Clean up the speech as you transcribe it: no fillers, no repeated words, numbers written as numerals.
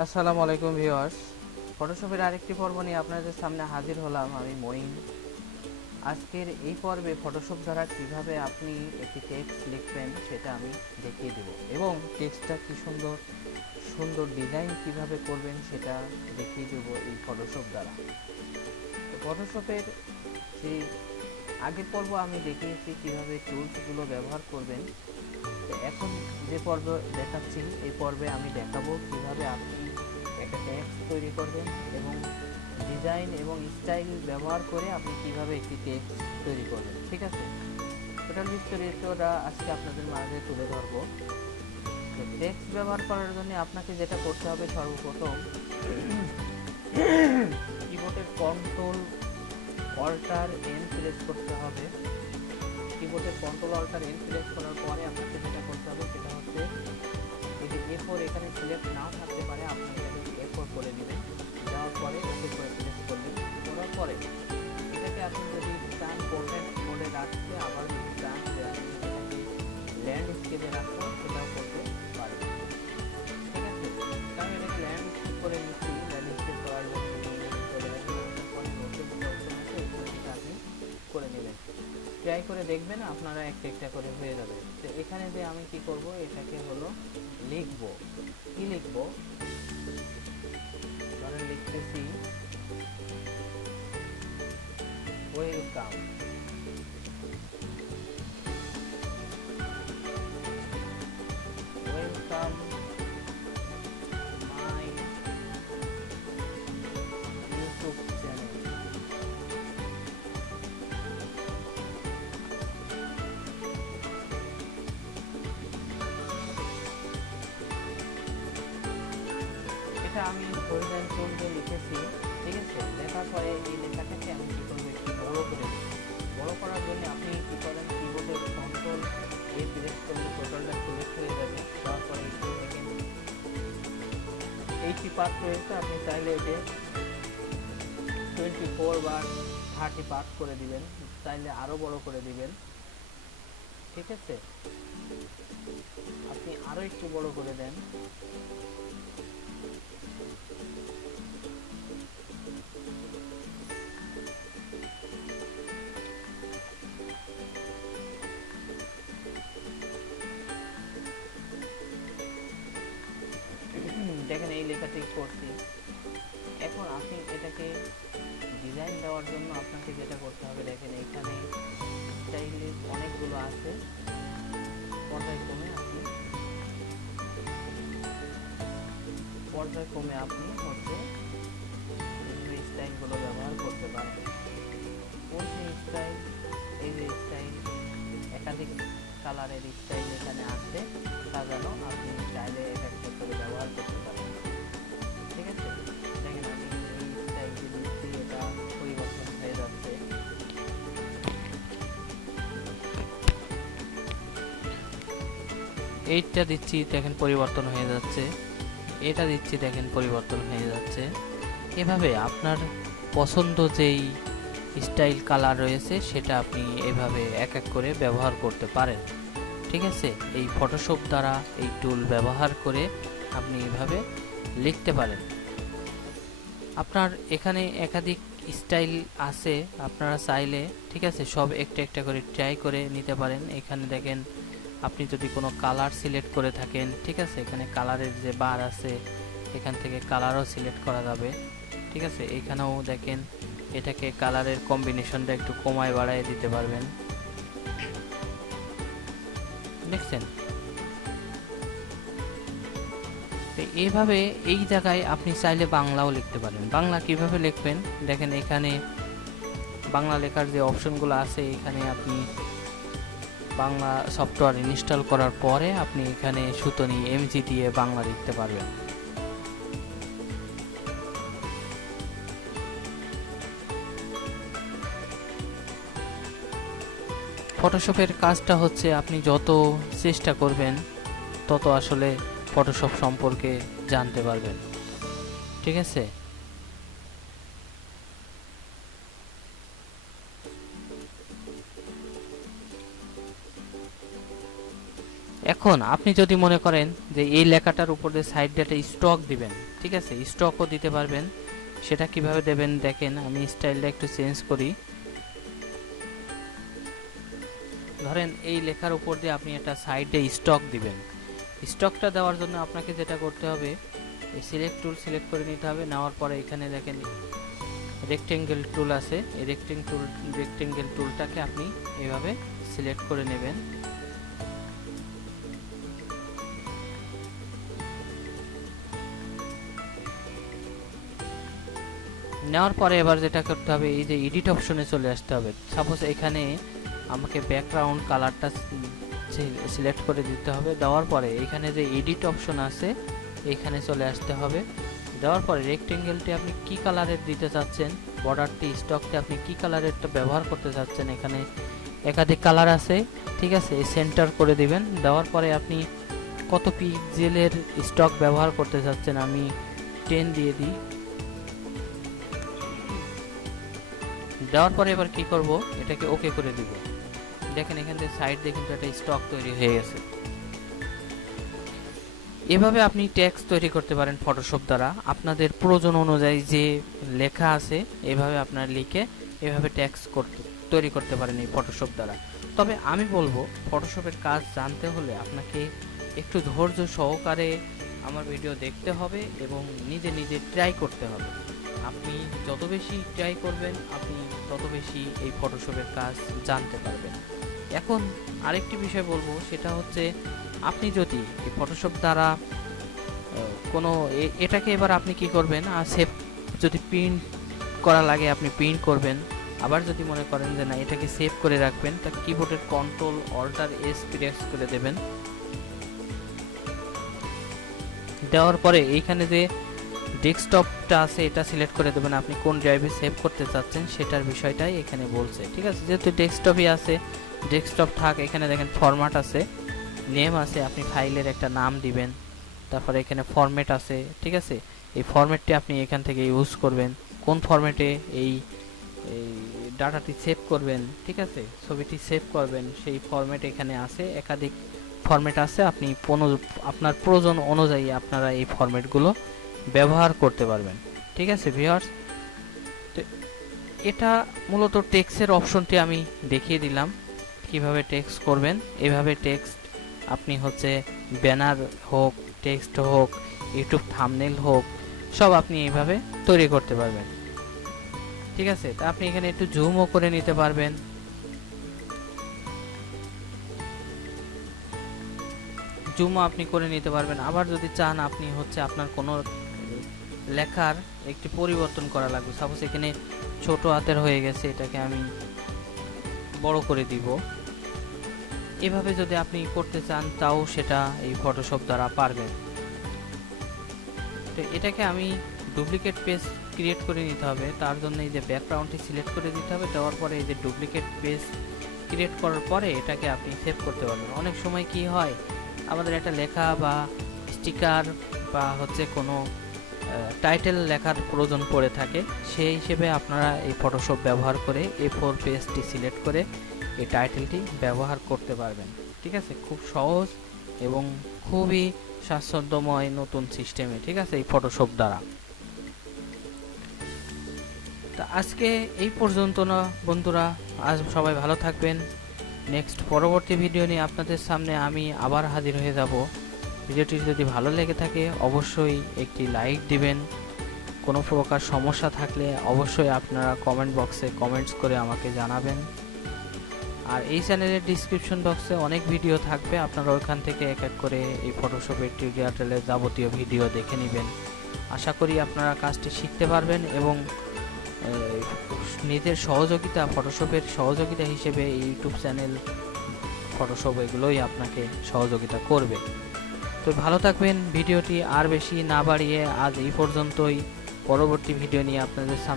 আসসালামু আলাইকুম ভিউয়ার্স, ফটোশপের আরেকটি পর্ব নিয়ে আপনাদের সামনে হাজির হলাম আমি মঈন। আজকের এই পর্বে ফটোশপ দ্বারা কিভাবে আপনি একটি টেক্সট লিখবেন সেটা আমি দেখিয়ে দেব, এবং টেক্সটটা কি সুন্দর সুন্দর ডিজাইন কিভাবে করবেন সেটা দেখিয়ে দেব এই ফটোশপ দ্বারা। তো ফটোশপের যে আগের পর্ব আমি দেখিয়েছি কিভাবে টুলসগুলো ব্যবহার করবেন। তো এখন যে পর্ব দেখাচ্ছি এই পর্বে আমি দেখাবো কিভাবে আপনি একটা টেক্সট তৈরি করবেন এবং ডিজাইন এবং স্টাইল ব্যবহার করে আপনি কিভাবে একটি টেক্সট তৈরি করবেন। ঠিক আছে, টোটাল বিস্তারিতটা আজকে আপনাদের মাঝে তুলে ধরবো। তো টেক্সট ব্যবহার করার জন্য আপনাকে যেটা করতে হবে, সর্বপ্রথম কিবোর্ডের কন্ট্রোল অল্টার এন প্রেস করতে হবে। কিবোর্ডের কন্ট্রোল অল্টার এন প্রেস করার পরে আপনাকে যেটা করতে হবে সেটা হচ্ছে যদি এরপর এখানে সিলেক্ট নাও থাকতে পারে, আপনি এটাকে এরপর করে নেবেন। দেওয়ার পরে ওকে করে প্রেস করবেন। করার পরে এটাকে আপনি যদি চান পোর্ট্রেট মোডে রাখতে, আবার যদি চান যে আপনি এটাকে ল্যান্ডস্কেপে রাখতে, সেটাও করতে পারেন। ঠিক আছে, আমি এটাকে ল্যান্ডস্কেপ করে নিচ্ছি। ল্যান্ডস্কেপ করার জন্য চলে আসবেন, পরে নোটের যে অপশন আছে সেটা আপনি করে নেবেন। ট্রাই করে দেখবেন, আপনারা একটা একটা করে হয়ে যাবে। তো এখানে যে আমি কি করব, এটাকে হলো লিখবো। কি লিখবো, ধরেন লিখতেছি welcome. Welcome my YouTube channel. এটা আমি হরিজন্টাল দিয়ে লিখেছি। ঠিক আছে, লেখার পরে এই লেখাটাকে আমি কি করবো, একটু বড় করে দেব। বড় করার জন্য আপনি কি করেন, কিবোর্ডের কন্ট্রোল এ প্রেস করলে টোটালটা সিলেক্ট হয়ে যাবে। তারপরে এখানে দেখেন 80 পার্ট রয়েছে, আপনি চাইলে এতে 24 বা 30 পার্ট করে দিবেন, চাইলে আরো বড় করে দিবেন। ঠিক আছে, আপনি আরো একটু বড় করে দেন। দেখেন এই লেখাটি করছি। এখন আপনি এটাকে ডিজাইন দেওয়ার জন্য আপনাকে যেটা করতে হবে, দেখেন এখানে স্টাইলে অনেকগুলো আছে। পর্যায়ক্রমে আপনি পর্যায়ক্রমে আপনি হচ্ছে বিভিন্ন স্টাইলগুলো ব্যবহার করতে পারেন। কোন স্টাইল, এই যে স্টাইল, একাধিক কালারের স্টাইল এখানে আছে সাজানো, আপনি চাইলে এক একটা করে ব্যবহার করতে পারেন। ঠিক আছে, দেখেন আমি এই স্টাইলটি দিচ্ছি, এটা পরিবর্তন হয়ে যাচ্ছে। এইটা দিচ্ছি, দেখেন পরিবর্তন হয়ে যাচ্ছে। এটা দিচ্ছি, দেখেন পরিবর্তন হয়ে যাচ্ছে। এভাবে আপনার পছন্দ যেই স্টাইল কালার রয়েছে সেটা আপনি এভাবে এক এক করে ব্যবহার করতে পারেন। ঠিক আছে, এই ফটোশপ দ্বারা এই টুল ব্যবহার করে আপনি এভাবে লিখতে পারেন। আপনার এখানে একাধিক স্টাইল আছে, আপনারা চাইলে ঠিক আছে সব একটা একটা করে ট্রাই করে নিতে পারেন। এখানে দেখেন আপনি যদি কোনো কালার সিলেক্ট করে থাকেন, ঠিক আছে, এখানে কালারের যে বার আছে এখান থেকে কালারও সিলেক্ট করা যাবে। ঠিক আছে, এখানেও দেখেন এটাকে কালারের কম্বিনেশনটা একটু কমায় বাড়ায় দিতে পারবেন। দেখছেন, তো এইভাবে এই জায়গায় আপনি চাইলে বাংলাও লিখতে পারেন। বাংলা কিভাবে লিখবেন, দেখেন এখানে বাংলা লেখার যে অপশনগুলো আছে, এখানে আপনি বাংলা সফটওয়্যার ইনস্টল করার পরে আপনি এখানে সুতনি এমজি দিয়ে বাংলা লিখতে পারবেন। ফটোশপের কাজটা হচ্ছে আপনি যত চেষ্টা করবেন তত আসলে ফটোশপ সম্পর্কে জানতে পারবেন। ঠিক আছে, এখন আপনি যদি মনে করেন যে এই লেখাটার উপর দিয়ে সাইড ডেটা স্টক দিবেন, ঠিক আছে, স্টকও দিতে পারবেন। সেটা কিভাবে দেবেন দেখেন, আমি স্টাইলটা একটু চেঞ্জ করি। ধরেন এই লেখার উপর দিয়ে আপনি একটা সাইডে স্টক দিবেন। স্টকটা দেওয়ার জন্য আপনাকে যেটা করতে হবে, এই সিলেক্ট টুল সিলেক্ট করে নিতে হবে। নেওয়ার পরে এখানে দেখেন রেক্টেঙ্গেল টুল আছে, এই রেক্টেঙ্গেল টুলটাকে আপনি এইভাবে সিলেক্ট করে নেবেন। নেওয়ার পরে এবার যেটা করতে হবে, এই যে এডিট অপশনে চলে আসতে হবে। সাপোজ এখানে আমাকে ব্যাকগ্রাউন্ড কালারটা সিলেক্ট করে দিতে হবে। দেওয়ার পরে এখানে যে এডিট অপশন আছে এখানে চলে আসতে হবে। দেওয়ার পরে রেক্টেঙ্গেলটি আপনি কি কালারের দিতে চাচ্ছেন, বর্ডারটি স্টকটি আপনি কি কালারেরটা ব্যবহার করতে চাচ্ছেন, এখানে একাধিক কালার আছে, ঠিক আছে, সেন্টার করে দিবেন। দেওয়ার পরে আপনি কত পিক্সেলের স্টক ব্যবহার করতে চাচ্ছেন, আমি 10 দিয়ে দিই। দেওয়ার পরে এবার কি করব, এটাকে ওকে করে দিব। দেখেন এখান থেকে সাইড দিয়ে কিন্তু একটা স্টক তৈরি হয়ে গেছে। এভাবে আপনি টেক্সট তৈরি করতে পারেন ফটোশপ দ্বারা। আপনাদের প্রয়োজন অনুযায়ী যে লেখা আছে এভাবে আপনার লিখে এভাবে টেক্সট তৈরি করতে পারেন এই ফটোশপ দ্বারা। তবে আমি বলবো ফটোশপের কাজ জানতে হলে আপনাকে একটু ধৈর্য সহকারে আমার ভিডিও দেখতে হবে এবং নিজে নিজে ট্রাই করতে হবে। আপনি যত বেশি ট্রাই করবেন আপনি তত বেশি এই ফটোশপের কাজ জানতে পারবেন। এখন আরেকটি বিষয় বলবো, সেটা হচ্ছে আপনি যদি এই ফটোশপ দ্বারা কোনো এটাকে এবার আপনি কি করবেন, সেভ যদি প্রিন্ট করা লাগে আপনি প্রিন্ট করবেন। আবার যদি মনে করেন যে না এটাকে সেভ করে রাখবেন, তা কিবোর্ডের কন্ট্রোল অল্টার এস প্রেস করে দেবেন। দেওয়ার পরে এইখানে যে ডেস্কটপটা আছে এটা সিলেক্ট করে দেবেন। আপনি কোন ড্রাইভে সেভ করতে চাচ্ছেন সেটার বিষয়টাই এখানে বলছে, ঠিক আছে। যেহেতু ডেস্কটপই আছে, ডেস্কটপ থাক। এখানে দেখেন ফরম্যাট আছে, নেম আছে, আপনি ফাইলের একটা নাম দিবেন। তারপরে এখানে ফরম্যাট আছে, ঠিক আছে, এই ফরম্যাটটি আপনি এখান থেকে ইউজ করবেন। কোন ফরম্যাটে এই ডাটাটি সেভ করবেন, ঠিক আছে, ছবিটি সেভ করবেন, সেই ফরম্যাট এখানে আছে। একাধিক ফরম্যাট আছে, আপনি আপনার প্রয়োজন অনুযায়ী আপনারা এই ফরম্যাটগুলো ব্যবহার করতে পারবেন, ঠিক আছে ভিউয়ার্স। তো এটা মূলত টেক্সটের অপশনটি আমি দেখিয়ে দিলাম কিভাবে টেক্সট করবেন। এভাবে টেক্সট আপনি হচ্ছে ব্যানার হোক, টেক্সট হোক, ইউটিউব থাম্বনেল হোক, সব আপনি এইভাবে তৈরি করতে পারবেন, ঠিক আছে। তা আপনি এখানে একটু জুমও করে নিতে পারবেন। জুমও আপনি করে নিতে পারবেন। আবার যদি চান আপনি হচ্ছে আপনার কোনো লেখার একটি পরিবর্তন করা লাগবে, সাপোজ এখানে ছোট হাতের হয়ে গেছে, এটাকে আমি বড় করে দিব। এভাবে যদি আপনি করতে চান তাও সেটা এই ফটোশপ দ্বারা পারবেন। তো এটাকে আমি ডুপ্লিকেট পেজ ক্রিয়েট করে নিতে হবে। তার জন্য এই যে ব্যাকগ্রাউন্ডটি সিলেক্ট করে দিতে হবে। দেওয়ার পরে এই যে ডুপ্লিকেট পেজ ক্রিয়েট করার পরে এটাকে আপনি সেভ করতে পারবেন। অনেক সময় কি হয়, আমাদের একটা লেখা বা স্টিকার বা হচ্ছে কোনো টাইটেল লেখার প্রয়োজন পড়ে থাকে, সেই হিসেবে আপনারা এই ফটোশপ ব্যবহার করে A4 পেজটি সিলেক্ট করে এই টাইটেলটি ব্যবহার করতে পারবেন, ঠিক আছে। খুব সহজ এবং খুবই স্বাচ্ছন্দ্যময় নতুন সিস্টেমে, ঠিক আছে, এই ফটোশপ দ্বারা। তা আজকে এই পর্যন্ত না বন্ধুরা, আজ সবাই ভালো থাকবেন। নেক্সট পরবর্তী ভিডিও নিয়ে আপনাদের সামনে আমি আবার হাজির হয়ে যাব। ভিডিওটি যদি ভালো লেগে থাকে অবশ্যই একটি লাইক দিবেন। কোনো প্রকার সমস্যা থাকলে অবশ্যই আপনারা কমেন্ট বক্সে কমেন্টস করে আমাকে জানাবেন। আর এই চ্যানেলের ডিসক্রিপশন বক্সে অনেক ভিডিও থাকবে, আপনারা ওইখান থেকে এক এক করে এই ফটোশপের টিউটোরিয়ালের যাবতীয় ভিডিও দেখে নেবেন। আশা করি আপনারা কাজটি শিখতে পারবেন এবং নিজের সহযোগিতা, ফটোশপের সহযোগিতা হিসেবে ইউটিউব চ্যানেল, ফটোশপ এগুলোই আপনাকে সহযোগিতা করবে। তো ভালো থাকবেন। ভিডিওটি আর বেশি না বাড়িয়ে আজ এই পর্যন্তই। পরবর্তী ভিডিও নিয়ে আপনাদের সামনে